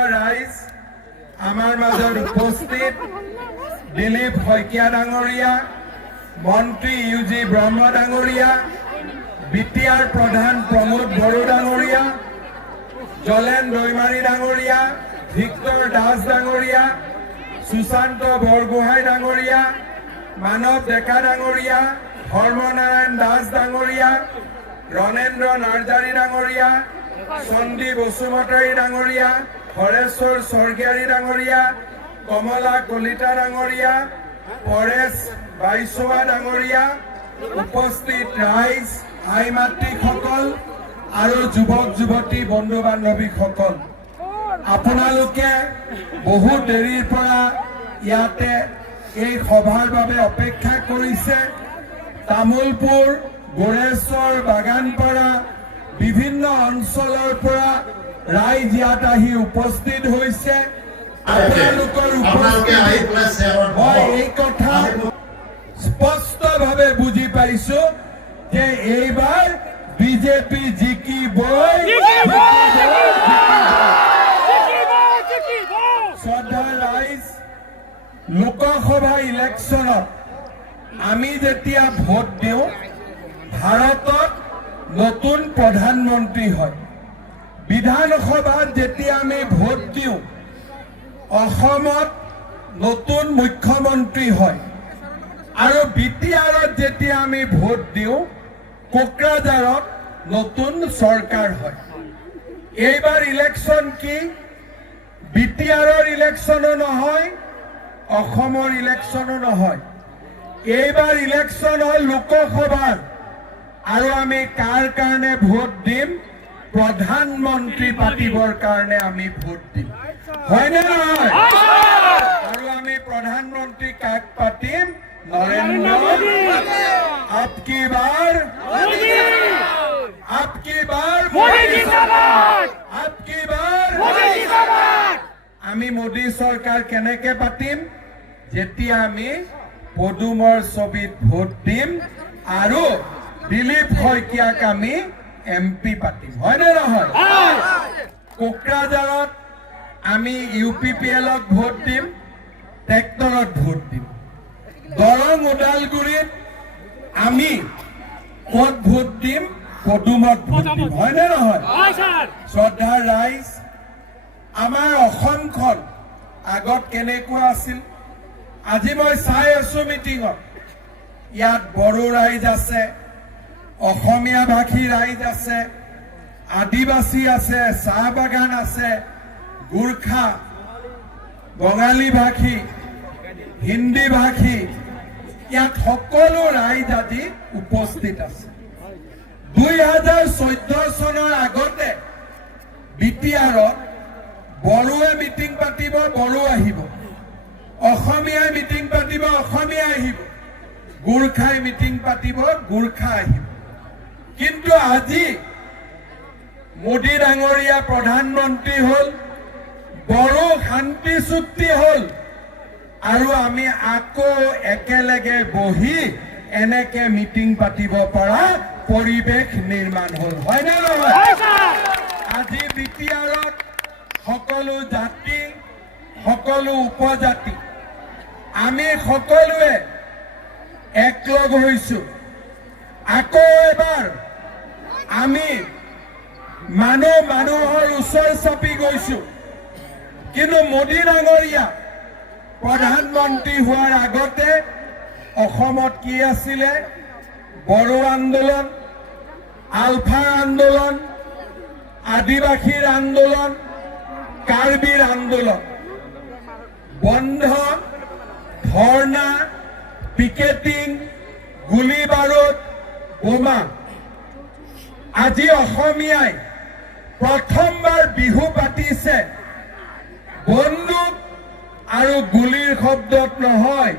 শ্ৰদ্ধা ৰাইজ আমাৰ মাজত উপস্থিত দিলীপ শইকীয়া ডাঙৰীয়া, মন্ত্ৰী ইউজি ব্ৰহ্ম ডাঙৰীয়া, বিটিআৰ প্ৰধান প্ৰমোদ বড়ো ডাঙৰীয়া, জলেন দৈমাৰী ডাঙৰীয়া, ভিক্টৰ দাস ডাঙৰীয়া, সুশান্ত বৰগোহাঁই ডাঙৰীয়া, মানৱ ডেকা ডাঙৰীয়া, ধৰ্মনাৰায়ণ দাস ডাঙৰীয়া, ৰণেন্দ্ৰ নাৰ্জাৰী ডাঙৰীয়া, চন্দী বসুমতাৰী ডাঙৰীয়া, হৰেশ্বৰ স্বৰ্গীয়াৰী ডাঙৰীয়া, কমলা কলিতা ডাঙৰীয়া, পৰেশ বাইছোৱা ডাঙৰীয়া, উপস্থিত ৰাইজ, আই মাতৃসকল আৰু যুৱক যুৱতী বন্ধু বান্ধৱীসকল, আপোনালোকে বহু দেৰিৰ পৰা ইয়াতে এই সভাৰ বাবে অপেক্ষা কৰিছে। তামোলপুৰ, গোৰেশ্বৰ, বাগানপাৰা বিভিন্ন অঞ্চলৰ পৰা ৰাইজ ইয়াত আহি উপস্থিত হৈছে। আপোনালোকৰ মই এই কথা স্পষ্টভাৱে বুজি পাইছো যে এইবাৰ বিজেপি জিকিবই। শ্ৰদ্ধা ৰাইজ, লোকসভা ইলেকশ্যনত আমি যেতিয়া ভোট দিওঁ, ভাৰতত নতুন প্ৰধানমন্ত্ৰী হয়। বিধানসভাত যেতিয়া আমি ভোট দিওঁ, অসমত নতুন মুখ্যমন্ত্ৰী হয়। আৰু বিটিআৰত যেতিয়া আমি ভোট দিওঁ, কোকৰাঝাৰত নতুন চৰকাৰ হয়। এইবাৰ ইলেকশ্যন কি? বিটিআৰৰ ইলেকশ্যনো নহয়, অসমৰ ইলেকশ্যনো নহয়। এইবাৰ ইলেকশ্যন হ'ল লোকসভাৰ। আৰু আমি কাৰ কাৰণে ভোট দিম? প্ৰধানমন্ত্ৰী পাতিবৰ কাৰণে আমি ভোট দিম, হয়নে নহয়? আৰু আমি প্ৰধানমন্ত্ৰী কাক পাতিম? নৰেন্দ্ৰ মোদী। আপকি বাৰ, আপকি বাৰ, আপকি বাৰ। আমি মোদী চৰকাৰ কেনেকে পাতিম? যেতিয়া আমি পদুমৰ ছবিত ভোট দিম আৰু দিলীপ শইকীয়াক আমি এমপি পাতিম, হয়নে নহয়? কোকৰাঝাৰত আমি UPPLক ভোট দিম, ট্ৰেক্টৰত ভোট দিম। দৰং, ওদালগুৰিত আমি ক'ত ভোট দিম? পদুমত ভোট দিম, হয়নে নহয়? শ্ৰদ্ধা ৰাইজ, আমাৰ অসমখন আগত কেনেকুৱা আছিল? আজি মই চাই আছো মিটিঙত, ইয়াত বড়ো ৰাইজ আছে, অসমীয়া ভাষী ৰাইজ আছে, আদিবাসী আছে, চাহ বাগান আছে, গোৰ্খা, বঙালী ভাষী, হিন্দী ভাষী, ইয়াত সকলো ৰাইজ আজি উপস্থিত আছে। 2014 চনৰ আগতে বিটিআৰত বড়োৱে মিটিং পাতিব, বড়ো আহিব, অসমীয়াই মিটিং পাতিব, অসমীয়া আহিব, গোৰ্খাই মিটিং পাতিব, গোৰ্খা আহিব। কিন্তু আজি মোদী ডাঙৰীয়া প্ৰধানমন্ত্ৰী হ'ল, বড়ো শান্তি চুক্তি হ'ল, আৰু আমি আকৌ একেলগে বহি এনেকে মিটিং পাতিব পৰা পৰিৱেশ নিৰ্মাণ হ'ল, হয়নে নহয়? আজি বিটিআৰত সকলো জাতি, সকলো উপজাতি আমি সকলোৱে একলগ হৈছো। আকৌ এবাৰ আমি মানুহৰ ওচৰ চাপি গৈছো। কিন্তু মোদী ডাঙৰীয়া প্ৰধানমন্ত্ৰী হোৱাৰ আগতে অসমত কি আছিলে? বড়ো আন্দোলন, আলফা আন্দোলন, আদিবাসীৰ আন্দোলন, কাৰ্বিৰ আন্দোলন, বন্ধ, ধৰ্ণা, পিকেটিং, গুলী বাৰুদ, বোমা। আজি অসমীয়াই প্ৰথমবাৰ বিহু পাতিছে বন্দুক আৰু গুলীৰ শব্দত নহয়,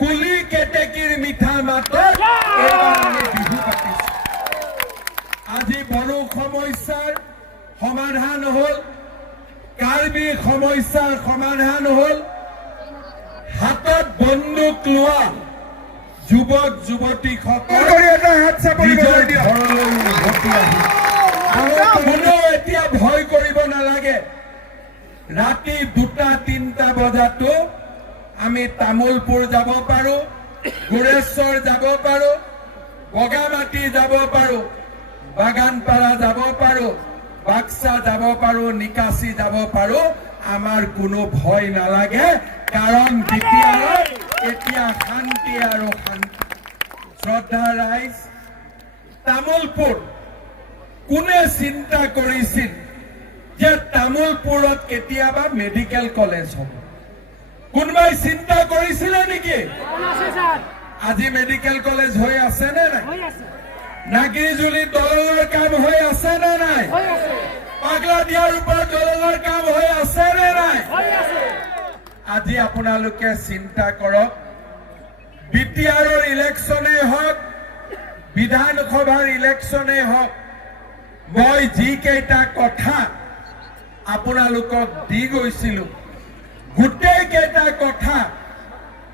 কুলি কেতেকীৰ মিঠা মাতত এইবাৰ আমি বিহু পাতিছো। আজি বড়ো সমস্যাৰ সমাধান হ'ল, কাৰ্বি সমস্যাৰ সমাধান হ'ল। হাতত বন্দুক লোৱা যুৱক যুৱতীসকল নিজৰ ঘৰলৈ উভতি আহিল। কোনো এতিয়া ভয় কৰিব নালাগে। ৰাতি 2-3 বজাতো আমি তামোলপুৰ যাব পাৰো, গুৰেশ্বৰ যাব পাৰো, বগামাটি যাব পাৰো, বাগানপাৰা যাব পাৰো, বাক্সা যাব পাৰো, নিকাশি যাব পাৰো। আমাৰ কোনো ভয় নালাগে, কাৰণ বিটিআৰত এতিয়া শান্তি আৰু শান্তি। শ্ৰদ্ধা ৰাইজ, তামোলপুৰ কোনে চিন্তা কৰিছিল যে তামোলপুৰত কেতিয়াবা মেডিকেল কলেজ হ'ব? কোনোবাই চিন্তা কৰিছিলে নেকি? আজি মেডিকেল কলেজ হৈ আছে নে নাই? নাগিৰিজুলিত দলঙৰ কাম হৈ আছে নে নাই? পাগলাদিয়াৰ ওপৰত দলঙৰ কাম হৈ আছে নে নাই? আজি আপোনালোকে চিন্তা কৰক, বিটিআৰৰ ইলেকশ্যনেই হওক, বিধানসভাৰ ইলেকশ্যনেই হওক, মই যিকেইটা কথা আপোনালোকক দি গৈছিলো, গোটেইকেইটা কথা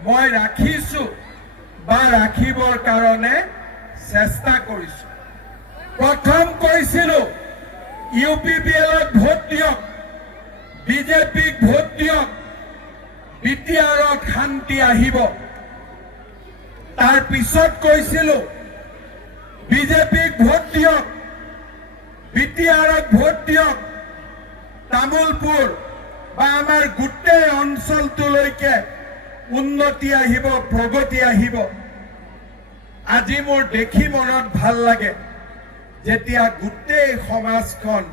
মই ৰাখিছো বা ৰাখিবৰ কাৰণে চেষ্টা কৰিছো। প্ৰথম কৈছিলো UPPLত ভোট দিয়ক, বিজেপিক ভোট দিয়ক, বিটিআৰত শান্তি আহিব। তাৰ পিছত কৈছিলো বিজেপিক ভোট দিয়ক, বিটিআৰত ভোট দিয়ক, তামোলপুৰ বা আমাৰ গোটেই অঞ্চলটোলৈকে উন্নতি আহিব, প্ৰগতি আহিব। আজি মোৰ দেখি মনত ভাল লাগে, যেতিয়া গোটেই সমাজখন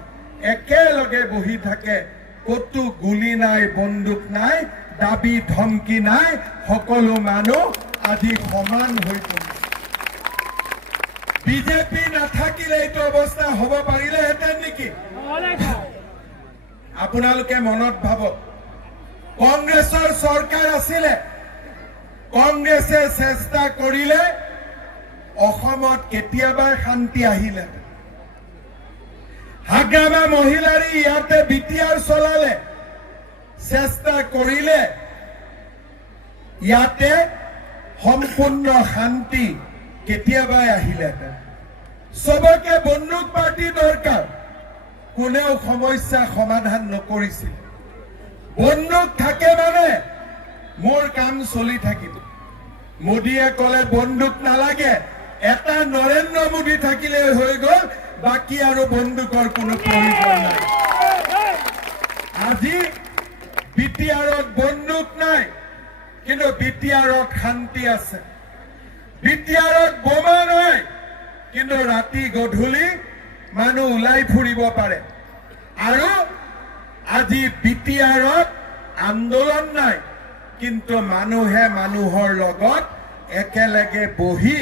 একেলগে বহি থাকে, ক'তো গুলি নাই, বন্দুক নাই, দাবী ধমকি নাই, সকলো মানুহ আজি সমান হৈ পৰিছে। বিজেপি নাথাকিলে এইটো অৱস্থা হ'ব পাৰিলেহেঁতেন নেকি? আপোনালোকে মনত ভাবক, কংগ্ৰেছৰ চৰকাৰ আছিলে, কংগ্ৰেছে চেষ্টা কৰিলে অসমত কেতিয়াবা শান্তি আহিলে। হাগ্ৰামা মহিলাৰী ইয়াতে বিটিআৰ চলালে, চেষ্টা কৰিলে ইয়াতে সম্পূৰ্ণ শান্তি কেতিয়াবাই আহিলেহেঁতেন। চবকে বন্দুক পাৰ্টি দৰকাৰ, কোনেও সমস্যা সমাধান নকৰিছিল। বন্দুক থাকে মানে মোৰ কাম চলি থাকিব। মোদীয়ে ক'লে বন্দুক নালাগে, এটা নৰেন্দ্ৰ মোদী থাকিলে হৈ গ'ল, বাকী আৰু বন্দুকৰ কোনো প্ৰয়োজন নাই। আজি বিটিআৰত বন্দুক নাই, কিন্তু বিটিআৰত শান্তি আছে। বিটিআৰত বোমা নাই, কিন্তু ৰাতি গধূলি মানুহ ওলাই ফুৰিব পাৰে। আৰু আজি বিটিআৰত আন্দোলন নাই, কিন্তু মানুহে মানুহৰ লগত একেলগে বহি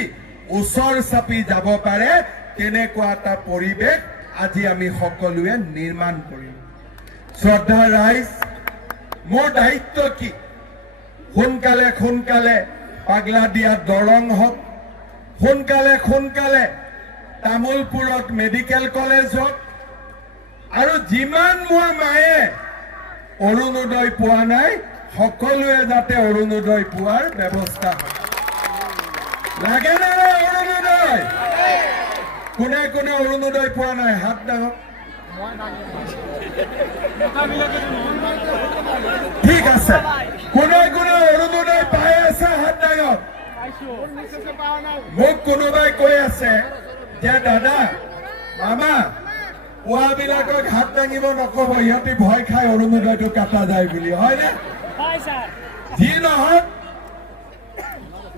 ওচৰ চাপি যাব পাৰে, তেনেকুৱা এটা পৰিৱেশ আজি আমি সকলোৱে নিৰ্মাণ কৰিম। শ্ৰদ্ধা ৰাইজ, মোৰ দায়িত্ব কি? সোনকালে সোনকালে পাগলাদিয়াত দলং হওক, সোনকালে তামোলপুৰত মেডিকেল কলেজ হওক, আৰু যিমান মোৰ মায়ে অৰুণোদয় পোৱা নাই, সকলোৱে যাতে অৰুণোদয় পোৱাৰ ব্যৱস্থা হয়। লাগে নে অৰুণোদয়? কোনে কোনে অৰুণোদয় পোৱা নাই হাত দাঙক। ঠিক আছে, কোনে কোনে অৰুণোদয় পাই আছে হাত দাঙক। মোক কোনোবাই কৈ আছে যে দাদা, মামা, পুৱাবিলাকক হাত দাঙিব নকব, ইহঁতি ভয় খাই অৰুণোদয়টো কাটা যায় বুলি, হয়নে? যি নহওক,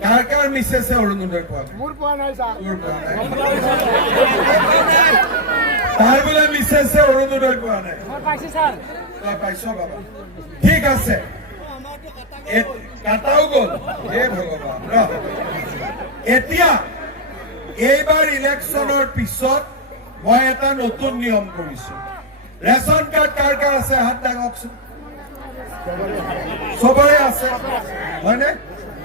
কাৰ কাৰ মিছেছে অৰুণোদয় পোৱা? তাৰ বোলে মিছেছে অৰুণোদয় পোৱা নাই। পাইছ বাবা, ঠিক আছে, কাটাও গ'ল। হে ভগৱান, এতিয়া এইবাৰ ইলেকশ্যনৰ পিছত মই এটা নতুন নিয়ম কৰিছো। ৰেচন কাৰ্ড কাৰ কাৰ আছে হাত দাঙকচোন। চবৰে আছে, হয়নে?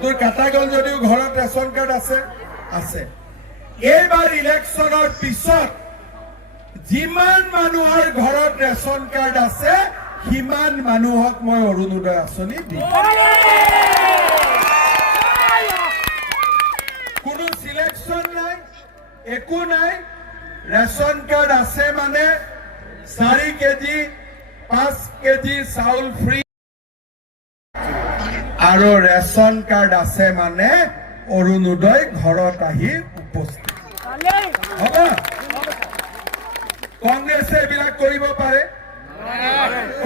তোৰ কাটা গ'ল যদিও ঘৰত ৰেচন কাৰ্ড আছে? আছে। এইবাৰ ইলেকশ্যনৰ পিছত যিমান মানুহৰ ঘৰত ৰেচন কাৰ্ড আছে, সিমান মানুহক মই অৰুণোদয় আঁচনি দিম। কোনো সিলেকশ্যন নাই, একো নাই। ৰেচন কাৰ্ড আছে মানে 4 কেজি 5 কেজি চাউল ফ্ৰী আৰু ৰেচন কাৰ্ড আছে মানে অৰুণোদয় ঘৰত আহি উপস্থিত হ'ব। কংগ্ৰেছে এইবিলাক কৰিব পাৰে?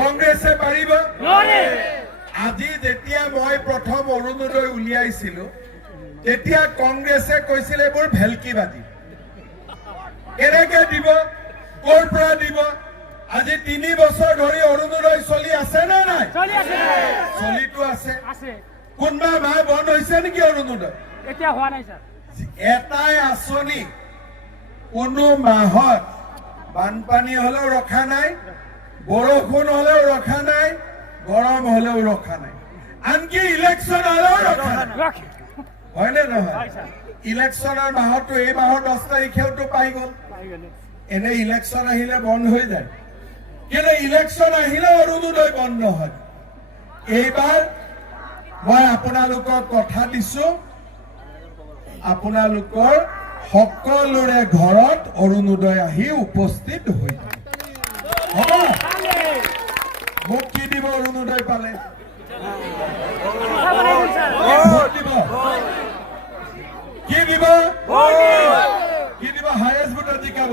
কংগ্ৰেছে পাৰিব? আজি যেতিয়া মই প্ৰথম অৰুণোদয় উলিয়াইছিলো তেতিয়া কংগ্ৰেছে কৈছিল এইবোৰ ভেলকিবাদী, কেনেকে দিব, ক'ৰ পৰা দিব? আজি 3 বছৰ ধৰি অৰুণোদয় চলি আছে নে নাই? চলিটো আছে। কোনবা মাহ বন্ধ হৈছে নেকি অৰুণোদয়? এতিয়া হোৱা নাই স্যাৰ। এটাই আঁচনি কোনো মাহত বানপানী হলেও ৰখা নাই, বৰষুণ হলেও ৰখা নাই, গৰম হলেও ৰখা নাই, আনকি ইলেকশ্যন হলেও ৰখা নাই। হয়নে নহয়? ইলেকশ্যনৰ মাহতো এই মাহৰ 10 তাৰিখেওতো পাই গ'ল। এনে ইলেকশ্যন আহিলে বন্ধ হৈ যায়, কিন্তু ইলেকশ্যন আহিলে অৰুণোদয় বন্ধ হয়। এইবাৰ মই আপোনালোকক কথা দিছো, আপোনালোকৰ সকলোৰে ঘৰত অৰুণোদয় আহি উপস্থিত হৈ যাব। হ'ব? মোক কি দিব অৰুণোদয় পালে? ভোট দিব। কি দিব? কি দিব? হায়েষ্ট ভোটত জিকাব।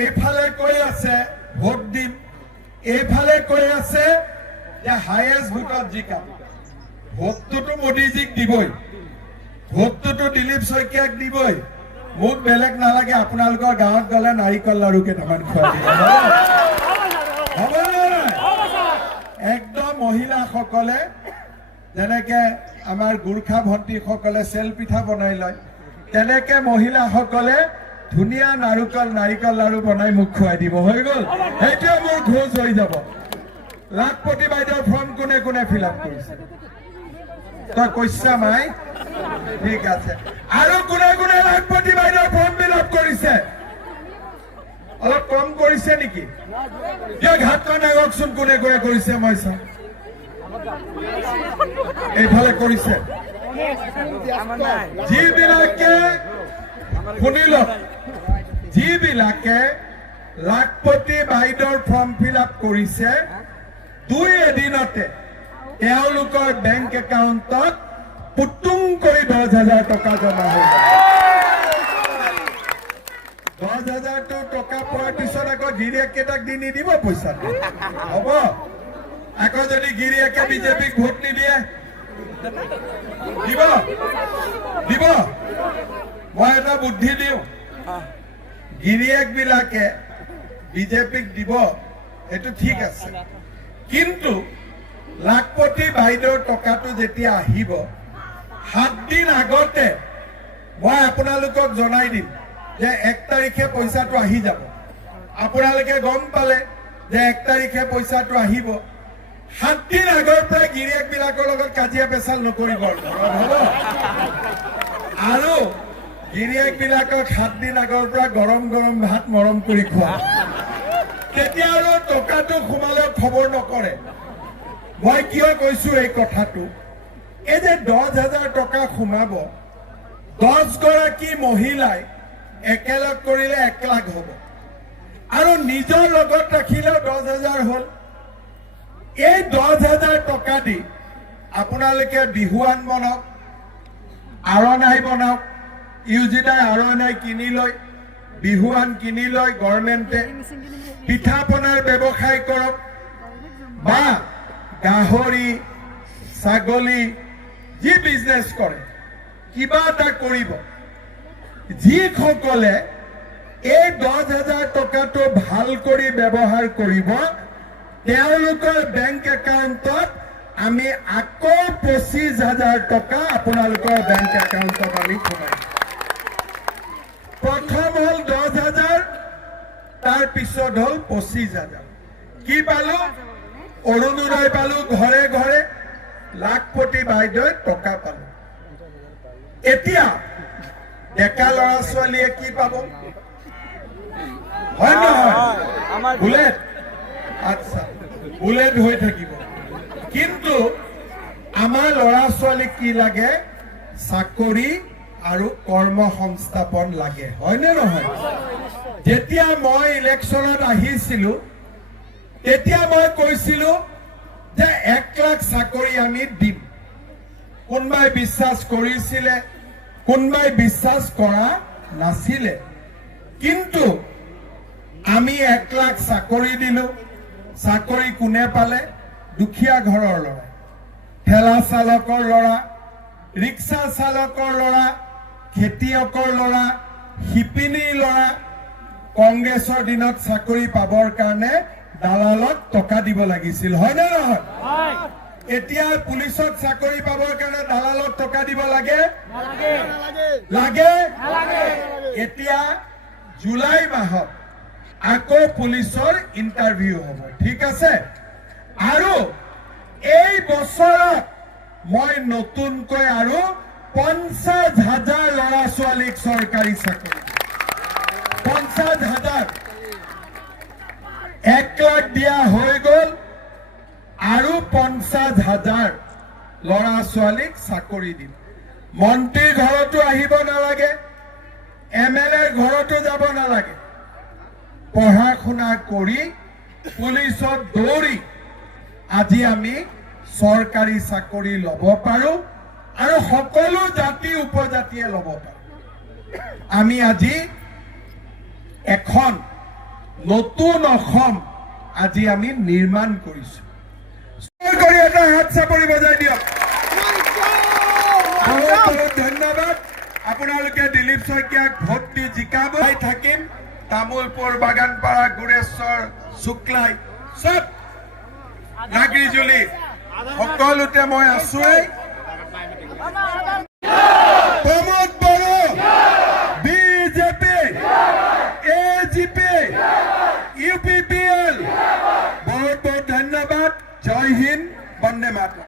এইফালে কৈ আছে ভোট দিম, এইফালে কৈ আছে যে হায়েষ্ট ভোটত জিকাব। ভোটটোতো মোদীজীক দিবই, ভোটটোতো দিলীপ শইকীয়াক দিবই। মোক বেলেগ নালাগে, আপোনালোকৰ গাঁৱত গলে নাৰিকল লাৰু কেইটামান খুৱাই দিব। হ'ব নে নাই? একদম মহিলাসকলে যেনেকে আমাৰ গোৰ্খা ভণ্টিসকলে চেল পিঠা বনাই লয়, তেনেকে মহিলাসকলে ধুনীয়া নাৰিকল লাৰু বনাই মোক খুৱাই দিব। হৈ গ'ল? সেইটোৱে মোৰ ঘোষ হৈ যাব। লাখপতি বাইদেউৰ ফৰ্ম কোনে কোনে ফিল আপ কৰিছে? তই কৈছা মাই? ঠিক আছে। আৰু কোনে কোনে লাখপতি বাইদেউৰ ফৰ্ম ফিল আপ কৰিছে? অলপ কম কৰিছে নেকি? হাতখন আগকচোন কোনে কোনে কৰিছে মই চাম। এইফালে কৰিছে যিবিলাকে, শুনি লওক, যিবিলাকে লাখপতি বাইদেউৰ ফৰ্ম ফিল আপ কৰিছে 2 এদিনতে তেওঁলোকৰ বেংক একাউণ্টত পুতুং কৰি 10,000 টকা জমা হৈ যায়। 10,000 টকা পোৱাৰ পিছত আকৌ গিৰিয়েককেইটাক দি নিদিব পইচাটো? হ'ব? আকৌ যদি গিৰিয়েকে বিজেপিক ভোট নিদিয়ে দিব? দিব? মই এটা বুদ্ধি দিওঁ, গিৰিয়েক বিলাকে বিজেপিক দিব, সেইটো ঠিক আছে, কিন্তু লাখপতি বাইদেউৰ টকাটো যেতিয়া আহিব 7 দিন আগতে মই আপোনালোকক জনাই দিম যে 1 তাৰিখে পইচাটো আহি যাব। আপোনালোকে গম পালে যে 1 তাৰিখে পইচাটো আহিব। 7 দিন আগৰ পৰা গিৰিয়েক বিলাকৰ লগত কাজিয়া পেচাল নকৰিব। হ'ব? আৰু গিৰিয়েক বিলাকক 7 দিন আগৰ পৰা গৰম গৰম ভাত মৰম কৰি খোৱা, তেতিয়া আৰু টকাটো সোমালেও খবৰ নকৰে। মই কিয় কৈছো এই কথাটো? এই যে 10,000 টকা সোমাব, 10 গৰাকী মহিলাই একেলগ কৰিলে 1 লাখ হ'ব, আৰু নিজৰ লগত ৰাখিলেও 10,000 হ'ল। এই 10,000 টকা দি আপোনালোকে বিহুৱান বনাওক, আৰণাই বনাওক, ইউজিদাই আৰণাই কিনি লয়, বিহুৱান কিনি লয় গভৰ্ণমেণ্টে, পিঠা পনাৰ ব্যৱসায় কৰক, বা গাহৰি ছাগলী যি বিজনেছ কৰে কিবা এটা কৰিব। যিসকলে এই 10,000 টকাটো ভাল কৰি ব্যৱহাৰ কৰিব তেওঁলোকৰ বেংক একাউণ্টত আমি আকৌ 25,000 টকা আপোনালোকৰ বেংক একাউণ্টত আমি সোমাই। প্ৰথম হ'ল 10,000, তাৰ পিছত হ'ল 25,000। কি পালো? অৰুণোদয় পালো ঘৰে ঘৰে, লাখপতি বাইদেউ টকা পালো। এতিয়া ডেকা ল'ৰা ছোৱালীয়ে কি পাব? হয় নহয়? বুলেট? আচ্ছা, বুলেট হৈ থাকিব। কিন্তু আমাৰ ল'ৰা ছোৱালীক কি লাগে? চাকৰি আৰু কৰ্ম সংস্থাপন লাগে। হয়নে নহয়? যেতিয়া মই ইলেকশ্যনত আহিছিলো তেতিয়া মই কৈছিলো যে 1 লাখ চাকৰি আমি দিম। কোনবাই বিশ্বাস কৰিছিলে, কোনবাই বিশ্বাস কৰা নাছিলে। কিন্তু আমি 1 লাখ চাকৰি দিলো। চাকৰি কোনে পালে? দুখীয়া ঘৰৰ ল'ৰা, ঠেলা চালকৰ ল'ৰা, ৰিক্সা চালকৰ ল'ৰা, খেতিয়কৰ ল'ৰা, শিপিনীৰ ল'ৰা। কংগ্ৰেছৰ দিনত চাকৰি পাবৰ কাৰণে দালালক টকা দিব লাগিছিল, হয় নে নহয়? এতিয়া পুলিচত চাকৰি পাবৰ কাৰণে দালালক টকা দিব লাগে? লাগে। এতিয়া জুলাই মাহত আকৌ পুলিচৰ ইণ্টাৰভিউ হ'ব, ঠিক আছে? আৰু এই বছৰত মই নতুনকৈ আৰু 50,000 ল'ৰা ছোৱালীক চৰকাৰী চাকৰি, 50,000। 1 লাখ দিয়া হৈ গ'ল, আৰু 50,000 ল'ৰা ছোৱালীক চাকৰি দিম। মন্ত্ৰীৰ ঘৰতো আহিব নালাগে, MLAৰ ঘৰতো যাব নালাগে। পঢ়া শুনা কৰি পুলিচত দৌৰি আজি আমি চৰকাৰী চাকৰি ল'ব পাৰো, আৰু সকলো জাতি উপজাতিয়ে ল'ব পাৰো। আমি আজি এখন নতুন অসম আজি আমি নিৰ্মাণ কৰিছো। কৰি এটা হাত চাপৰি বজাই দিয়ক। বহুত বহুত ধন্যবাদ। আপোনালোকে দিলীপ শইকীয়াক ভোট দি জিকাব। থাকিম তামোলপুৰ, বাগানপাৰা, গুৰেশ্বৰ, শুক্লাই, চব নাগৰিজুলি সকলোতে মই আছোৱেই। Pramod Boro, BJP, AGP, UPPL, বহুত বহুত ধন্যবাদ। জয় হিন্দ, বন্দে মাতৰম।